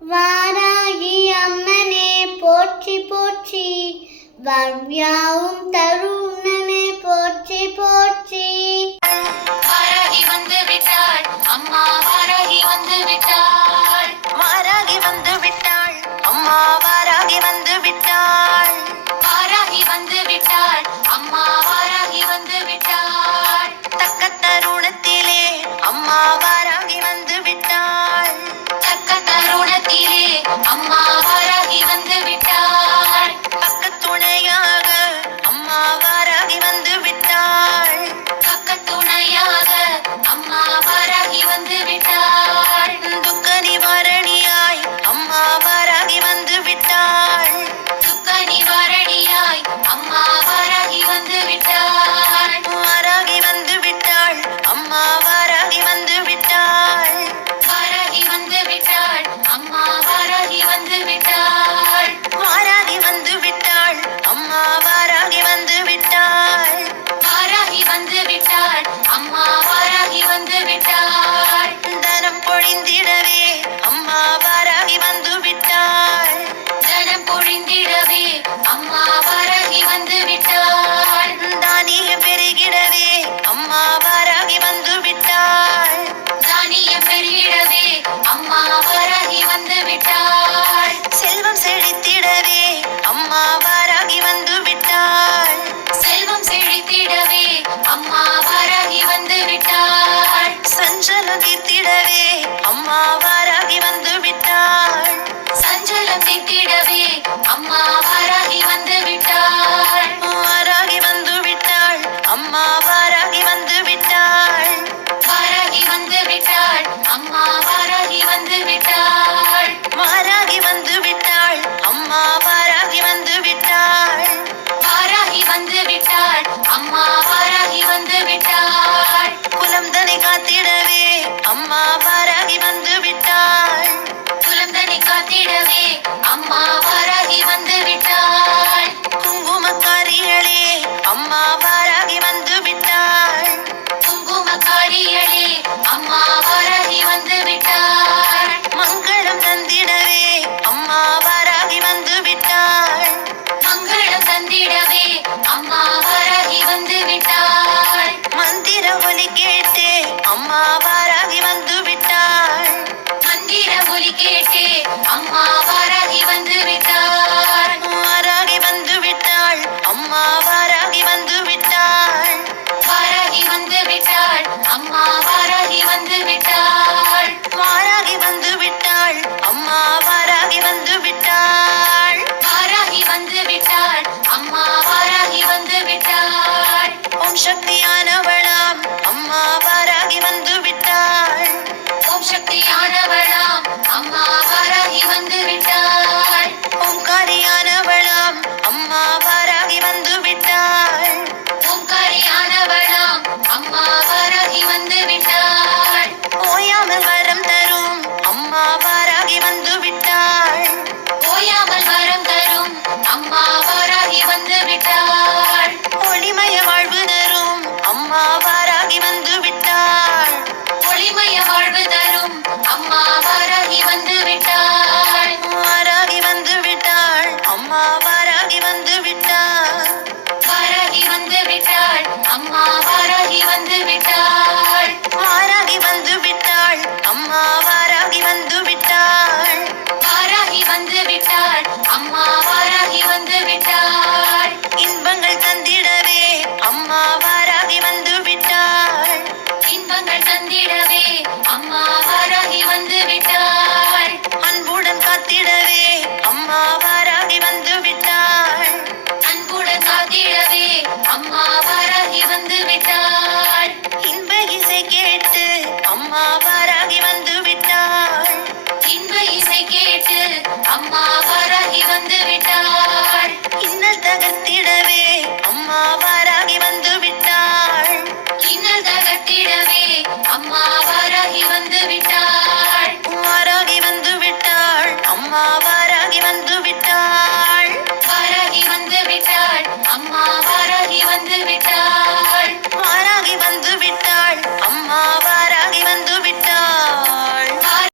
வாராகி அம்மனே போற்றி போற்றி, வாழ்வியாவும் தருணனே போற்றி போற்றி. வாராகி வந்து விட்டாள், அம்மா வாராகி வந்து விட்டாள். வாராகி வந்து விட்டாள், அம்மா வாராகி வந்து விட்டாள். வாராகி வந்து விட்டாள், அம்மா வாராகி வந்து விட்டாள். தக்க தருணத்திலே அம்மா வாராகி வந்து விட்டாள். தக்க தருணத்திலே அம்மா வாராகி வந்து விட்டாள். பக்க துணையாக அம்மா வாராகி வந்து விட்டாள். பக்க துணையாக அம்மா வாராகி வந்து விட்டாள். துக்க நிவாரணியாய் அம்மா வாராகி வந்து விட்டாள். துக்க நிவாரணியாய் அம்மா வாராகி வந்து விட்டாள். வாராகி வந்து விட்டாள், அம்மா வாராகி வந்து விட்டாள். வாராகி வந்து விட்டாள், அம்மா வாராகி வந்து விட்டாள். வாராகி வந்து விட்டாள், அம்மா வாராகி வந்து விட்டாள். வாராகி வந்து விட்டாள், அம்மா வாராகி வந்து விட்டாள். தனம் பொழிந்திடவே அம்மா வாராகி வந்து விட்டாள். தனம் பொழிந்திடவே அம்மா வாராகி வந்து விட்டாள். தானியம் பெருகிடவே அம்மா வாராகி வந்து விட்டாள். தானியம் பெருகிடவே அம்மா வாராகி வந்து விட்டாள். செல்வம் செழித்திடவே அம்மா வாராகி வந்து விட்டாள். செல்வம் செழித்திடவே அம்மா வாராகி வந்து விட்டாள். சஞ்சலம் தீர்த்திடவே அம்மா வாராகி வந்து விட்டாள். சஞ்சலம் தீர்த்திடவே அம்மா வாராகி வந்து விட்டாள். வாராகி வந்து விட்டாள், அம்மா வாராகி வந்து விட்டாள். வாராகி வந்து விட்டாள், அம்மா வாராகி வந்து விட்டாள். வாராகி வந்து விட்டாள், அம்மா வாராகி வந்து விட்டாள். வாராகி வந்து விட்டாள், அம்மா வாராகி வந்து விட்டாள். குலம் தனை காத்திடவே அம்மா வாராகி வந்து விட்டாள். குலம் தனை காத்திடவே அம்மா வாராகி வந்து விட்டாள். குங்குமக்காரிகளே அம்மா வாராகி வந்து விட்டாள். குங்குமக்காரிகளே அம்மா வாராகி வந்து விட்டாள். மங்களம் தந்திடவே அம்மா வாராகி வந்து விட்டாள். மங்களம் தந்திடவே அம்மா வாராகி வந்து விட்டாள். மந்திர ஒலி கேட்டே அம்மா வாராகி வந்து விட்டாள். மந்திர ஒலி கேட்டே அம்மா